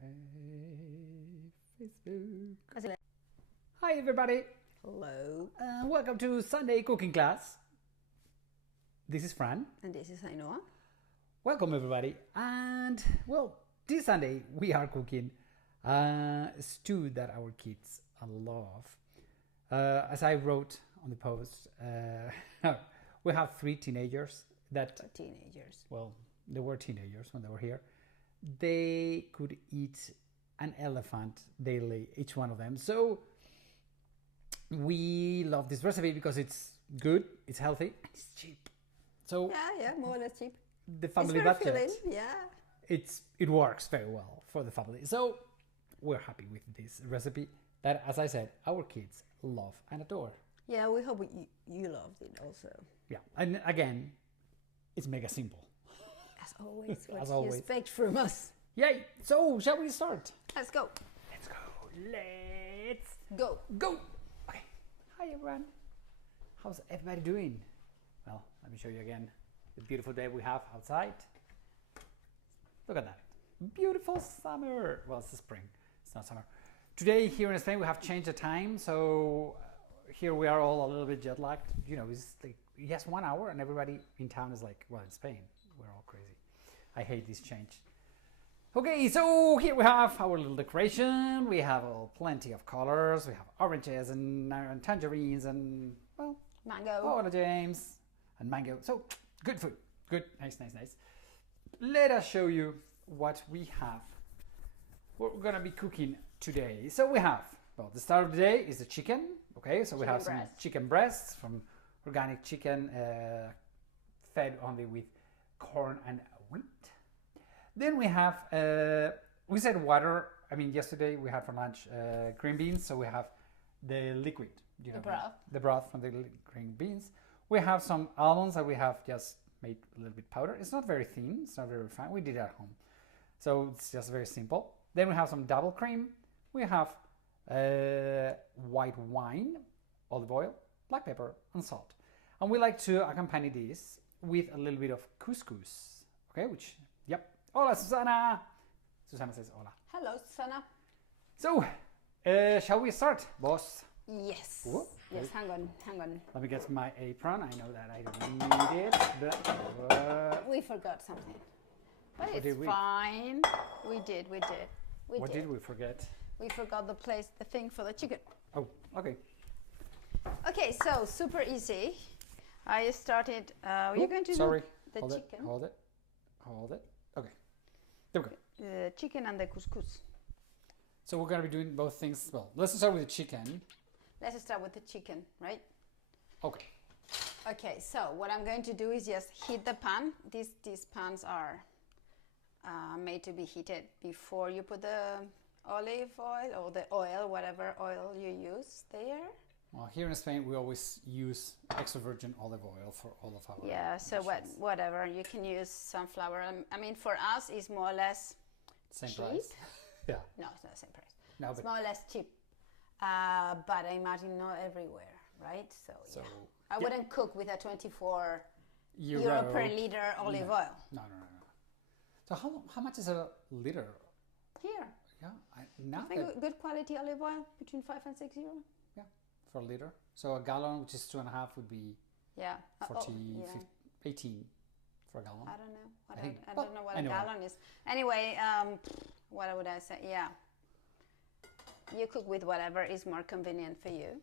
Facebook. Hi everybody. Hello. Welcome to Sunday cooking class. This is Fran. And this is Ainhoa. Welcome everybody. And well, this Sunday we are cooking a stew that our kids love. As I wrote on the post, we have 3 teenagers that... Teenagers. Well, they were teenagers when they were here. They could eat an elephant daily, each one of them. So we love this recipe because it's good, it's healthy, and it's cheap. So yeah, more or less cheap. The family it's very budget, filling, yeah. It works very well for the family. So we're happy with this recipe that, as I said, our kids love and adore. Yeah, we hope you loved it also. Yeah, and again, it's mega simple. As always, what As you always. expect from us. Yay! So, shall we start? Let's go. Let's go. Let's Go. go. Okay. Hi everyone. How's everybody doing? Well, let me show you again the beautiful day we have outside. Look at that. Beautiful summer. Well, it's the spring. It's not summer. Today here in Spain we have changed the time, so here we are all a little bit jet lagged. You know, it's like yes, 1 hour, and everybody in town is like, well, in Spain we're all crazy. I hate this change. Okay, so here we have our little decoration. We have plenty of colors. We have oranges and tangerines and, well, Mango. James and mango. So good food. Good. Nice. Let us show you what we have. What we're going to be cooking today. So we have, well, the start of the day is the chicken. Okay, so we have some chicken breasts from organic chicken fed only with corn and wheat. Then we have, we said water. I mean, yesterday we had for lunch green beans, so we have the liquid, you know, the broth from the green beans. We have some almonds that we have just made a little bit powder. It's not very thin, it's not very refined. We did it at home, so it's just very simple. Then we have some double cream. We have white wine, olive oil, black pepper, and salt. And we like to accompany this with a little bit of couscous. Okay, which, yep. Hola, Susana! Susana says hola. Hello, Susana. So, shall we start, boss? Yes. Whoa. Yes, hang on. Let me get my apron. I know that I don't need it, but... We forgot something. But What it's did we? fine. We did. What did we forget? We forgot the thing for the chicken. Oh, okay. Okay, so super easy. I started, you're going to Sorry. do the Hold chicken. Hold it. Okay. There we go. The chicken and the couscous. So we're going to be doing both things. Well, let's start with the chicken. Let's start with the chicken, right? Okay. Okay, so what I'm going to do is just heat the pan. These pans are made to be heated before you put the olive oil or the oil, whatever oil you use there. Well, here in Spain, we always use extra virgin olive oil for all of our so whatever. You can use sunflower. I mean, for us, it's more or less same cheap. price. Yeah. No, it's not the same price. No, It's more or less cheap. But I imagine not everywhere, right? So yeah. I wouldn't cook with a 24 euro per liter olive oil. No. So how much is a liter? Here. Yeah, I think good quality olive oil between 5 and 6 euro. Yeah, for a liter. So a gallon, which is 2.5, would be 18 for a gallon. I don't know. I don't know what a gallon is. Anyway, what would I say? Yeah. You cook with whatever is more convenient for you.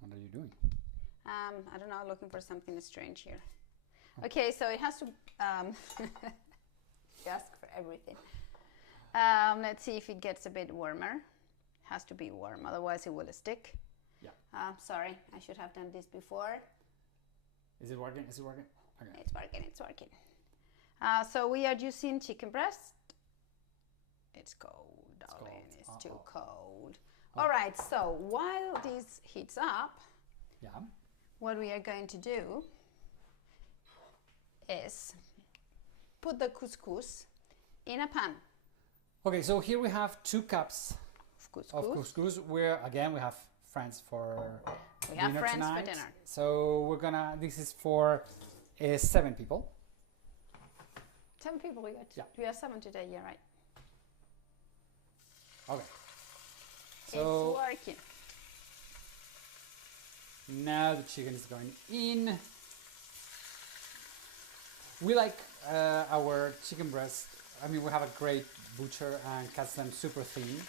What are you doing? I don't know, looking for something strange here. Okay, so it has to... you ask for everything. Let's see if it gets a bit warmer. It has to be warm, otherwise it will stick. Yeah. Sorry, I should have done this before. Is it working? Okay. It's working. So we are using chicken breast. It's cold, darling. It's too cold. All right, so while this heats up, what we are going to do is put the couscous in a pan. Okay, so here we have 2 cups of couscous. Where again we have friends for dinner tonight. So we're gonna. This is for 7 people. 7 people we got. Yeah. We are 7 today. Yeah, right. Okay. It's So working. now the chicken is going in. We like our chicken breast. I mean, we have a great butcher and cuts them super thin.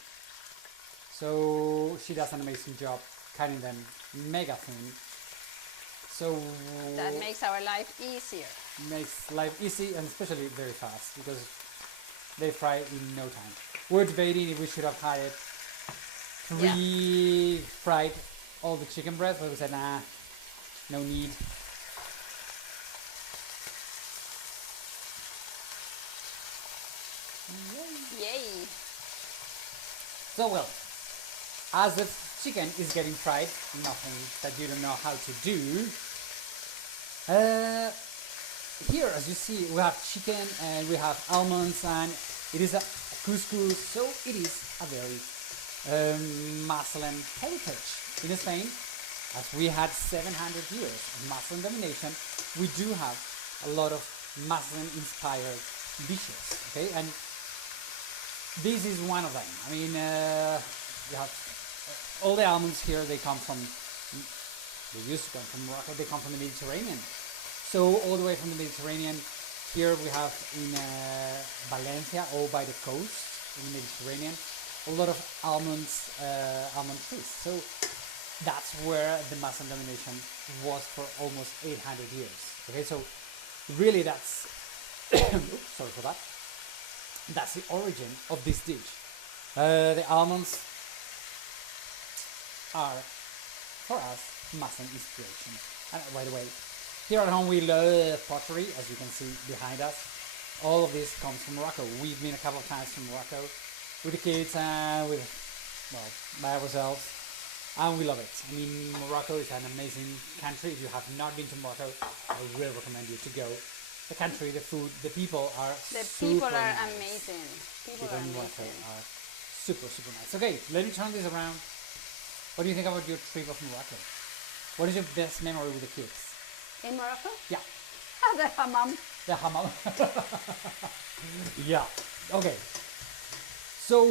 So she does an amazing job cutting them mega thin. So That makes our life easier. makes life easy and especially very fast because they fry in no time. We're debating if we should have had it fried all the chicken breast, but we said nah, no need. Yay! So well, as the chicken is getting fried, nothing that you don't know how to do. Here, as you see, we have chicken and we have almonds, and it is a couscous, so it is a very Muslim heritage in Spain. As we had 700 years of Muslim domination, we do have a lot of Muslim-inspired dishes. Okay, and this is one of them. I mean, you have all the almonds here. They used to come from Morocco. They come from the Mediterranean. So all the way from the Mediterranean, here we have in Valencia, all by the coast in the Mediterranean, a lot of almond trees. So that's where the Muslim domination was for almost 800 years. Okay, so really that's sorry for that. That's the origin of this dish. The almonds are for us Muslim inspiration. And by the way, here at home we love pottery, as you can see behind us. All of this comes from Morocco. We've been a couple of times from Morocco with the kids and by ourselves, and we love it. I mean, Morocco is an amazing country. If you have not been to Morocco, I will recommend you to go. The country, the food, the people are People are nice. amazing. People People are in Morocco amazing. are super nice. Okay, let me turn this around. What do you think about your trip of Morocco? What is your best memory with the kids? In Morocco? Yeah. The hammam. The hammam. Yeah. Okay. So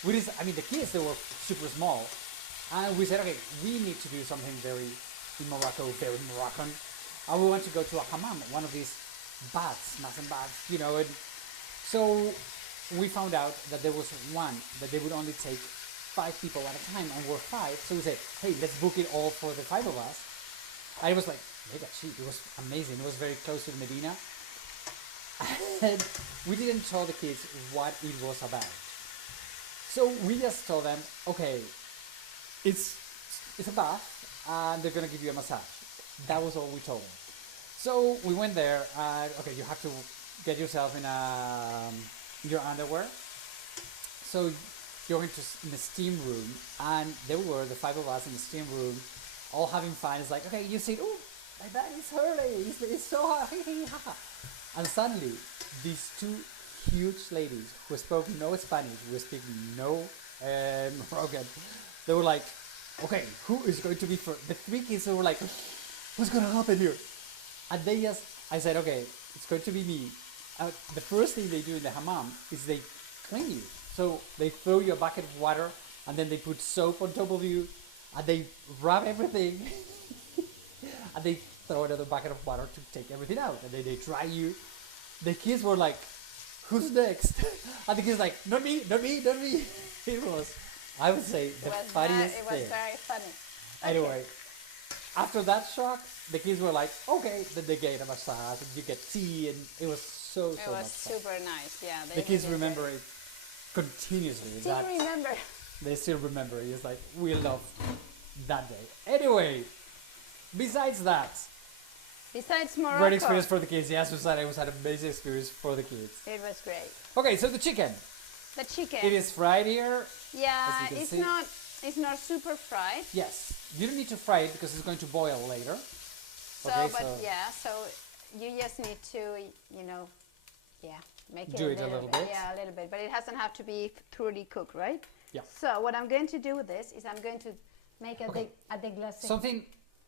the kids, they were super small, and we said, okay, we need to do something very in Morocco, very Moroccan, and we want to go to a hammam, one of these baths, Muslim baths, and so we found out that there was one that they would only take 5 people at a time, and we're 5, so we said, hey, let's book it all for the 5 of us. And it was like mega cheap. It was amazing. It was very close to Medina. And we didn't tell the kids what it was about. So we just told them, okay, it's a bath and they're going to give you a massage. That was all we told them. So we went there and, okay, you have to get yourself in your underwear. So you're in the steam room, and there were the 5 of us in the steam room, all having fun. It's like, okay, you see, oh, my back is hurting, it's so hot. And suddenly, these 2 huge ladies who spoke no Spanish, who speak no Moroccan, they were like, okay, who is going to be first? The 3 kids were like, what's going to happen here? And I said, okay, it's going to be me. The first thing they do in the hammam is they clean you. So they throw you a bucket of water, and then they put soap on top of you, and they rub everything, and they throw another bucket of water to take everything out, and then they dry you. The kids were like, who's next? And the kids like, not me. It was, I would say, the funniest thing. It was very funny. Anyway, after that shock, the kids were like, okay, then they get a massage, and you get tea, and it was so much fun. It was super nice, yeah. The kids remember it continuously. They still remember it. It's like, we love that day. Anyway, besides Morocco. Great experience for the kids. Yes, it was an amazing experience for the kids. It was great. Okay, so the chicken. It is fried here. Yeah, it's not super fried. Yes, you don't need to fry it because it's going to boil later. So you just need to, make it do it a little bit. Yeah, a little bit, but it doesn't have to be thoroughly cooked, right? Yeah. So what I'm going to do with this is I'm going to make a deglace. Something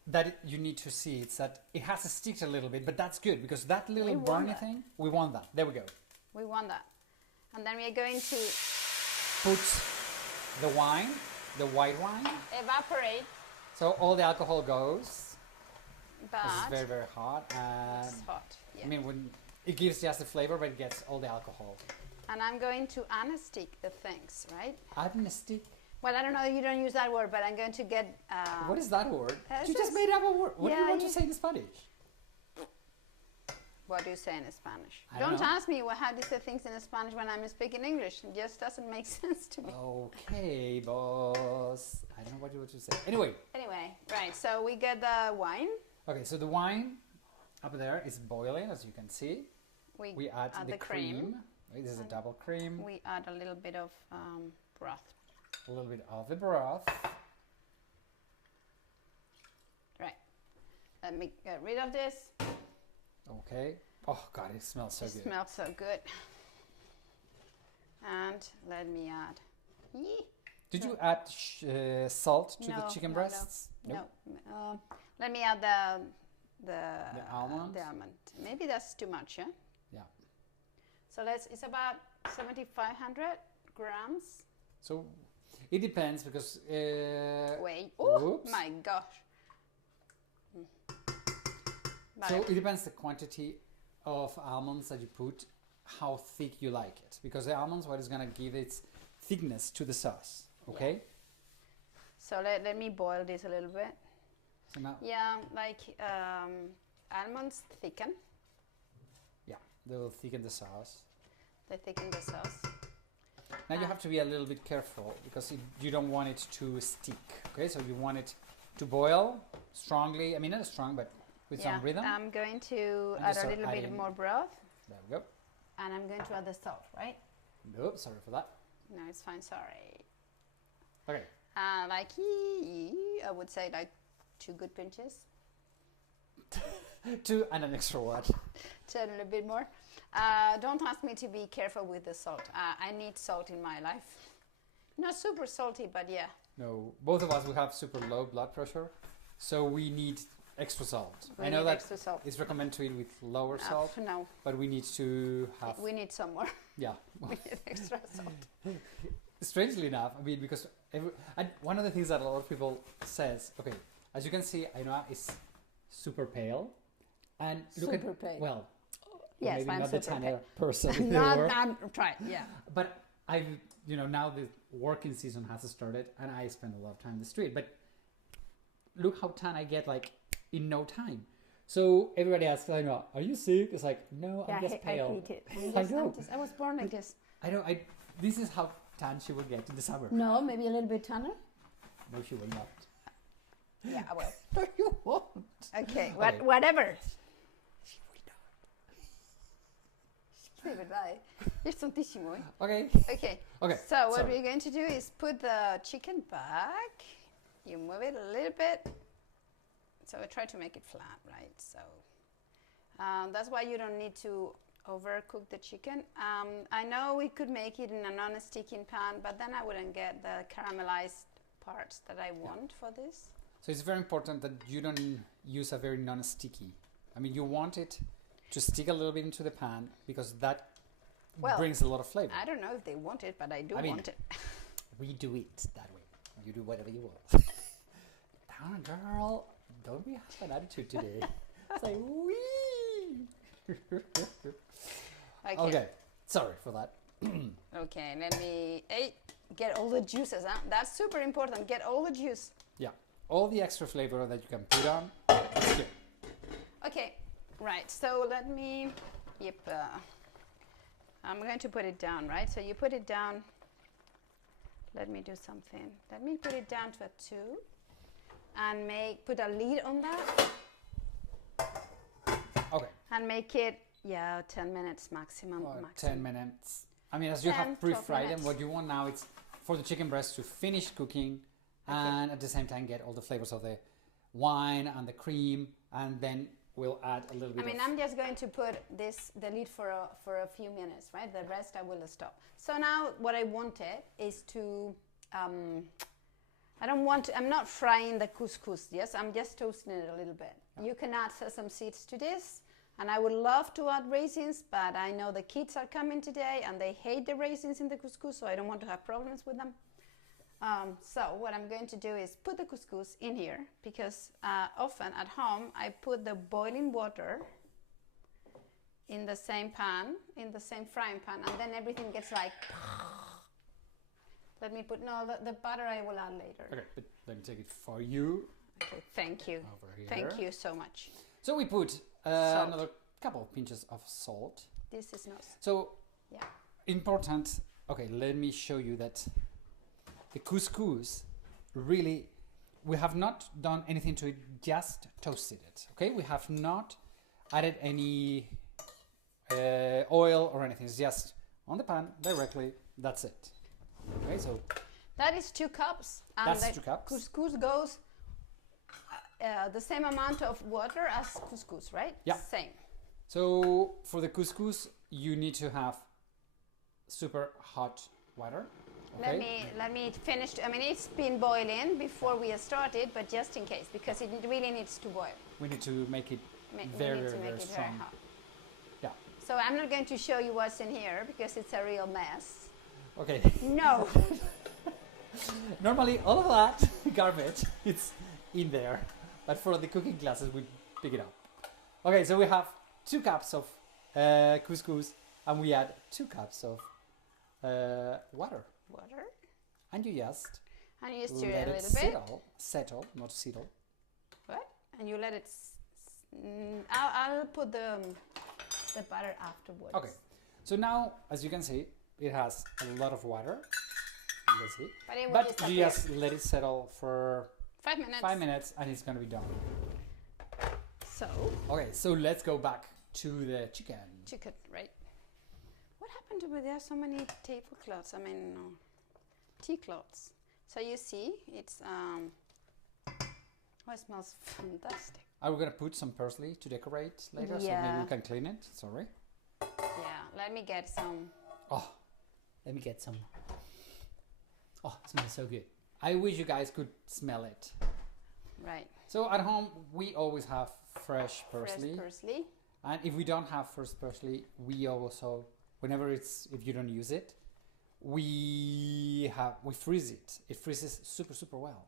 that you need to see is that it has to stick a little bit, but that's good because that little brownie thing, we want that. There we go. We want that. And then we are going to put the wine, the white wine. Evaporate. So all the alcohol goes. But it's very, very hot. And it's hot. Yeah. I mean, when it gives just the flavor, but it gets all the alcohol. And I'm going to anesthetic the things, right? Anesthetic? Well, I don't know, you don't use that word, but I'm going to get... what is that word? You just made up a word. What do you want to say in Spanish? What do you say in Spanish? I don't know. Ask me how do you say things in Spanish when I'm speaking English. It just doesn't make sense to me. Okay, boss. I don't know what you want to say. Anyway, right, so we get the wine. Okay, so the wine up there is boiling, as you can see. We add the cream. This is a double cream. We add a little bit of broth. A little bit of the broth. Right. Let me get rid of this. Okay. Oh God, it smells so good. It smells so good. And let me add. Did you add salt to the chicken breasts? No. Let me add the almond. The almond. Maybe that's too much, yeah? Yeah. So it's about 7,500 grams. So it depends because. Wait. Oh my gosh. So it depends the quantity of almonds that you put, how thick you like it, because the almonds what is gonna give its thickness to the sauce. Okay. Yeah. So let me boil this a little bit. So now, like almonds thicken. Yeah, they will thicken the sauce. They thicken the sauce. Now you have to be a little bit careful because you don't want it to stick. Okay, so you want it to boil strongly. I mean, not strong, but with some rhythm. I'm going to add a little bit more broth. There we go. And I'm going to add the salt, right? Nope, sorry for that. No, it's fine, sorry. Okay. Like, I would say like 2 good pinches. 2 and an extra one. 2 and a little bit more. Don't ask me to be careful with the salt. I need salt in my life. Not super salty, but yeah. No, both of us, we have super low blood pressure, so we need extra salt. I know that it's recommended to eat with lower salt, no. But we need to have... We need some more. Yeah. We need extra salt. Strangely enough, I mean, because one of the things that a lot of people says, okay, as you can see, Ainhoa is super pale. And look super pale. Well, yes, maybe I'm not the tanner pale. person in the world. I'm trying, yeah. But now the working season has started and I spend a lot of time in the street. But look how tan I get, like, in no time. So everybody asks, Ainhoa, are you sick? It's like, no, I'm just pale. I hate it. I was born like this. I know. This is how tan she will get in the summer. No, maybe a little bit tanner. No, she will not. Yeah, I will. No, you won't. Okay, whatever. She will not. Sì, vedrai. È tontissimo, eh? Okay. Okay. So what we're going to do is put the chicken back. You move it a little bit. So I try to make it flat, right? So that's why you don't need to overcook the chicken. I know we could make it in a non-sticking pan, but then I wouldn't get the caramelized parts that I want for this. So it's very important that you don't use a very non-sticky. I mean, you want it to stick a little bit into the pan because that brings a lot of flavor. I don't know if they want it, but I want it. We do it that way. You do whatever you want. Down, girl. Don't be have an attitude today. It's like, wee. Okay. Sorry for that. Okay, let me get all the juices. Huh? That's super important. Get all the juice. Yeah. All the extra flavor that you can put on. Here. Okay. Right. So let me... I'm going to put it down, right? So you put it down. Let me do something. Let me put it down to a 2. And put a lid on that. Okay. And make it, 10 minutes maximum. 10 minutes. I mean, as you have pre-fried them, what you want now is for the chicken breast to finish cooking and at the same time get all the flavors of the wine and the cream, and then we'll add a little bit I'm just going to put the lid for a few minutes, right? The rest I will stop. So now what I wanted is to... I'm not frying the couscous, yes? I'm just toasting it a little bit. You can add sesame seeds to this. And I would love to add raisins, but I know the kids are coming today and they hate the raisins in the couscous, so I don't want to have problems with them. So what I'm going to do is put the couscous in here, because often at home I put the boiling water in the same pan, in the same frying pan, and then everything gets like... Let me put, no, the butter I will add later. Okay, but let me take it for you. Okay, thank you. Over here. Thank you so much. So we put another couple of pinches of salt. This is not... So, yeah. Important, okay, let me show you that the couscous, really, we have not done anything to it, just toasted it, okay? We have not added any oil or anything, it's just on the pan directly, that's it. Okay, so that is 2 cups. And that's 2 cups. Couscous goes the same amount of water as couscous, right? Yeah. Same. So for the couscous, you need to have super hot water. Okay? Let me finish. I mean, it's been boiling before we started, but just in case, because it really needs to boil. We need to make it very strong. Hot. Yeah. So I'm not going to show you what's in here because it's a real mess. Okay. No. Normally, all of that garbage, it's in there. But for the cooking classes, we pick it up. Okay, so we have 2 cups of couscous, and we add 2 cups of water. Water. And you just And you stir let it a it little bit. settle, not settle. What? And you let it... I'll put the butter afterwards. Okay. So now, as you can see, it has a lot of water. You can see. But you just let it settle for 5 minutes. 5 minutes, and it's going to be done. So. Okay, so let's go back to the chicken. Chicken, right? What happened to me? There are so many tablecloths. I mean, no, tea cloths. So you see, it's oh, it smells fantastic. Are we gonna put some parsley to decorate later? Yeah. So maybe we can clean it. Sorry. Yeah. Let me get some. Oh, let me get some. Oh, it smells so good. I wish you guys could smell it. Right. So at home we always have fresh parsley. Fresh parsley. And if we don't have fresh parsley, we also, whenever if you don't use it, we freeze it. It freezes super well.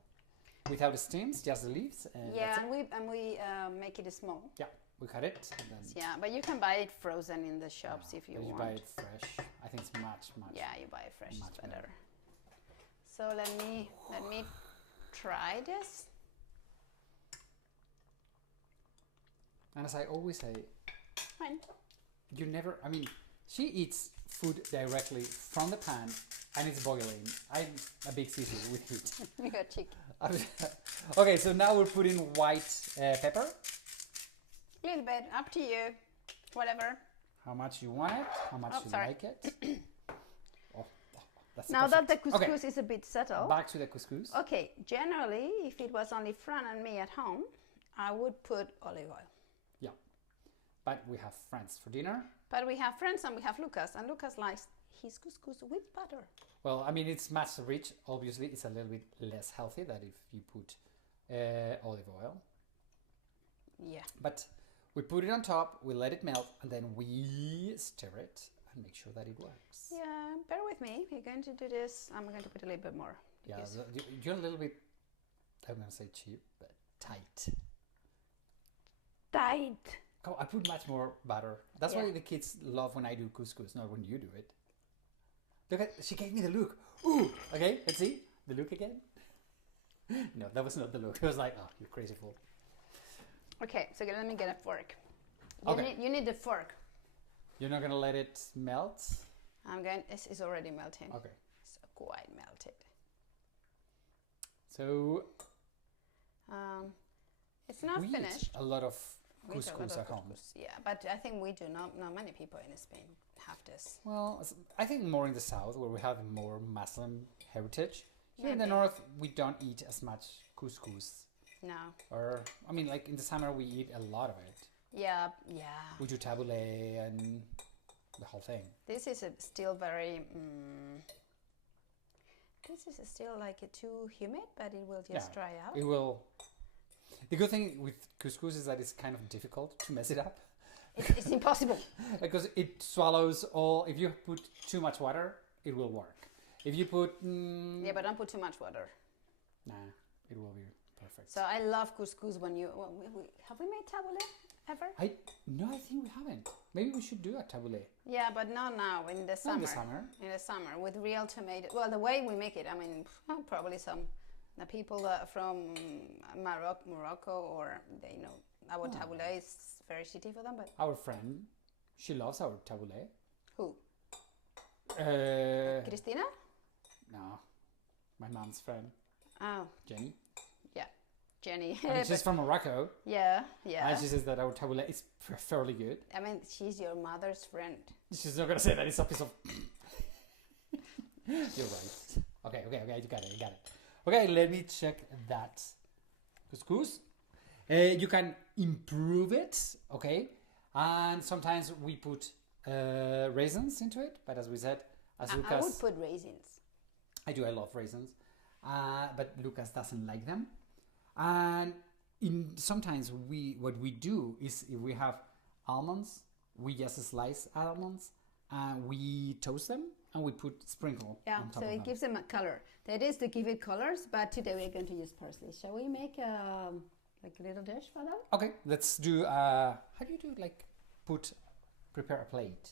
Without steams, just the leaves. And yeah, that's it. and we make it small. Yeah, we cut it. And then yeah, but you can buy it frozen in the shops if you want. You buy it fresh. I think it's much. Yeah, you buy it fresh. It's better. Better. So let me try this. And as I always say, Fine. you never. I mean, she eats food directly from the pan, and it's boiling. I'm a big sissy with heat. We got chicken. Okay, so now we're putting white pepper. A little bit, up to you. Whatever. How much you want it? How much you like it? That's now that the perfect. couscous is a bit settled. Back to the couscous. Okay, generally, if it was only Fran and me at home, I would put olive oil. Yeah, but we have friends for dinner. But we have friends and we have Lucas, and Lucas likes his couscous with butter. Well, I mean, it's much rich. Obviously, it's a little bit less healthy than if you put olive oil. Yeah. But we put it on top, we let it melt, and then we stir it and make sure that it works. Yeah, bear with me. We're going to do this. I'm going to put a little bit more. Yeah, you're a little bit, I'm going to say cheap, but tight. Tight. Oh, I put much more butter. That's why the kids love when I do couscous, not when you do it. Look at, she gave me the look. Ooh, okay, let's see. The look again. No, that was not the look. It was like, oh, you crazy fool. Okay, so let me get a fork. You need the fork. You're not going to let it melt? It's already melting. Okay. It's quite melted. So, it's not we finished. eat a lot of couscous at home. Yeah, but I think we do not many people in Spain have this. Well, I think more in the south where we have more Muslim heritage. Here in the Maybe. north, we don't eat as much couscous. No. Or, I mean, like in the summer, we eat a lot of it. Yeah. We do tabbouleh and the whole thing. This is still very. This is still like too humid, but it will just dry out. It will. The good thing with couscous is that it's kind of difficult to mess it up. It's impossible. Because it swallows all. If you put too much water, it will work. If you put yeah, but don't put too much water. nah, it will be perfect. So I love couscous when you have we made tabbouleh ever? I think we haven't. Maybe we should do a tabbouleh. Yeah, but not now in the summer. In the summer. In the summer with real tomato. Well, the way we make it, I mean, probably the people from Morocco, or they know our tabbouleh is very shitty for them. But our friend, she loves our tabbouleh. Who? Cristina? No, my mom's friend. Oh, Jenny. Yeah, Jenny. I mean, she's from Morocco. Yeah. And she says that our tabbouleh is fairly good. I mean, she's your mother's friend. She's not gonna say that it's a piece of. You're right. Okay, you got it. Okay, let me check that couscous. You can improve it, okay? And sometimes we put raisins into it, but as we said, Lucas, I would put raisins. I do. I love raisins, but Lucas doesn't like them. And sometimes what we do is if we have almonds, we just slice almonds and we toast them and we put sprinkle. Yeah, on top so of it them. gives them a color. That is to give it colors, but today we're going to use parsley. Shall we make like a little dish for that? Okay, let's do. How do you do like prepare a plate?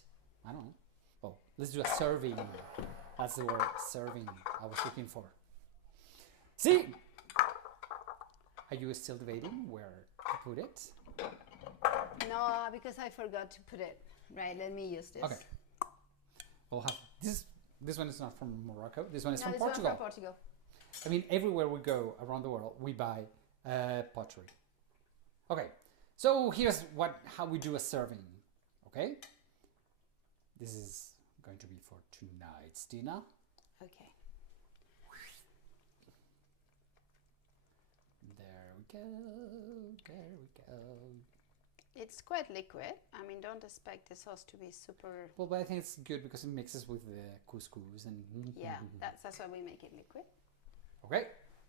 I don't know. Oh, let's do a serving. That's the word, serving. I was looking for. See, are you still debating where to put it? No, because I forgot to put it. Right, let me use this. Okay. We'll have this. This one is not from Morocco. This one is from this Portugal. One from Portugal. I mean, everywhere we go around the world, we buy pottery. Okay, so here's how we do a serving. Okay, this is going to be for tonight's dinner. Okay. There we go. It's quite liquid. I mean, don't expect the sauce to be super. Well, but I think it's good because it mixes with the couscous and. Yeah, that's why we make it liquid. Okay,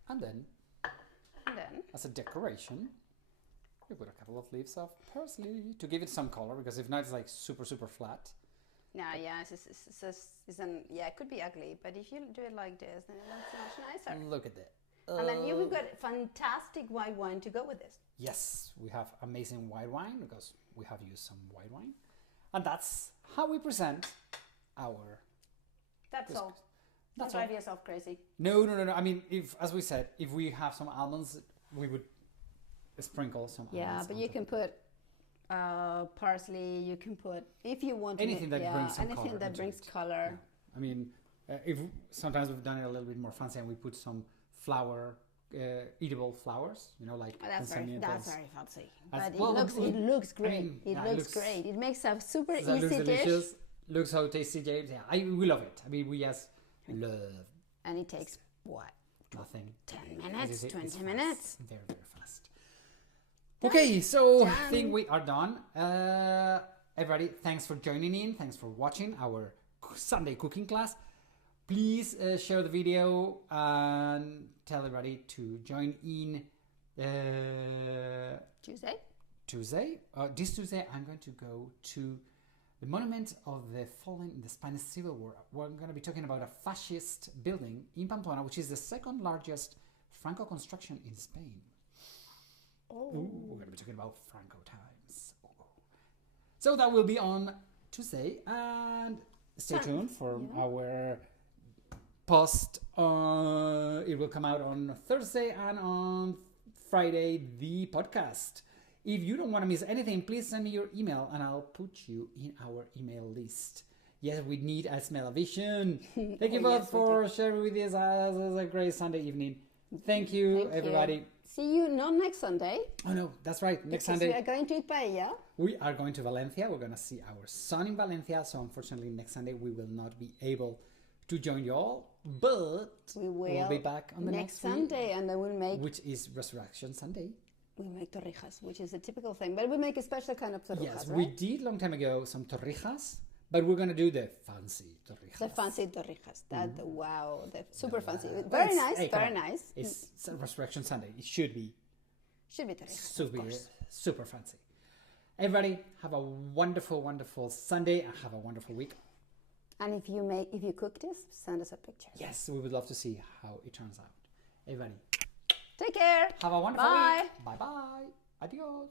and then And then as a decoration, we put a couple of leaves of parsley to give it some color, because if not, it's like super flat. no, yeah, it could be ugly, but if you do it like this, then it looks much nicer. Look at that. And then we've got fantastic white wine to go with this. Yes, we have amazing white wine because we have used some white wine, and that's how we present our. That's couscous. all. That's Don't all. drive yourself crazy. No. I mean, as we said, if we have some almonds, we would sprinkle some. Yeah, almonds but on you top. can put parsley. You can put, if you want Anything that brings some anything color that into brings it. color. Yeah. I mean, if sometimes we've done it a little bit more fancy and we put some eatable flowers, like That's very pimientos. fancy. As- But well, it looks great. I mean, it yeah, looks great. It makes a super That looks easy dish. delicious. Looks so tasty, James. Yeah, we love it. I mean, we just love And it takes what? nothing. 10 As you minutes, say, it's 20 fast. minutes. Very fast. Okay, so I Done. think we are done. Everybody, thanks for joining in. Thanks for watching our Sunday cooking class. Please share the video and tell everybody to join in Tuesday? This Tuesday, I'm going to go to the Monument of the Fallen in the Spanish Civil War. We're going to be talking about a fascist building in Pamplona, which is the second largest Franco construction in Spain. Oh. Ooh, we're going to be talking about Franco times. Oh. So that will be on Tuesday, and stay tuned for our post. It will come out on Thursday, and on Friday, the podcast. If you don't want to miss anything, please send me your email and I'll put you in our email list. Yes, we need a smell-o-vision. Thank you both for sharing with us. It was a great Sunday evening. Thank you, everybody. See you not next Sunday. Oh no, that's right. Next because Sunday we are going to eat paella. we are going to Valencia. We're going to see our son in Valencia. So unfortunately, next Sunday we will not be able to join you all. But we'll be back on the next Sunday, and then we'll make, which is Resurrection Sunday. We make torrijas, which is a typical thing, but we make a special kind of torrijas. Yes, right? we did long time ago some torrijas, but we're going to do the fancy torrijas. The fancy torrijas. Wow, the super fancy. But Very it's- nice, hey, come very on. nice. It's Resurrection Sunday. It should be Should be torrijas, of course. super fancy. Everybody, have a wonderful, wonderful Sunday and have a wonderful week. And if you cook this, send us a picture. Yes, we would love to see how it turns out. Everybody, take care. have a wonderful Bye. week. Bye-bye. Adios.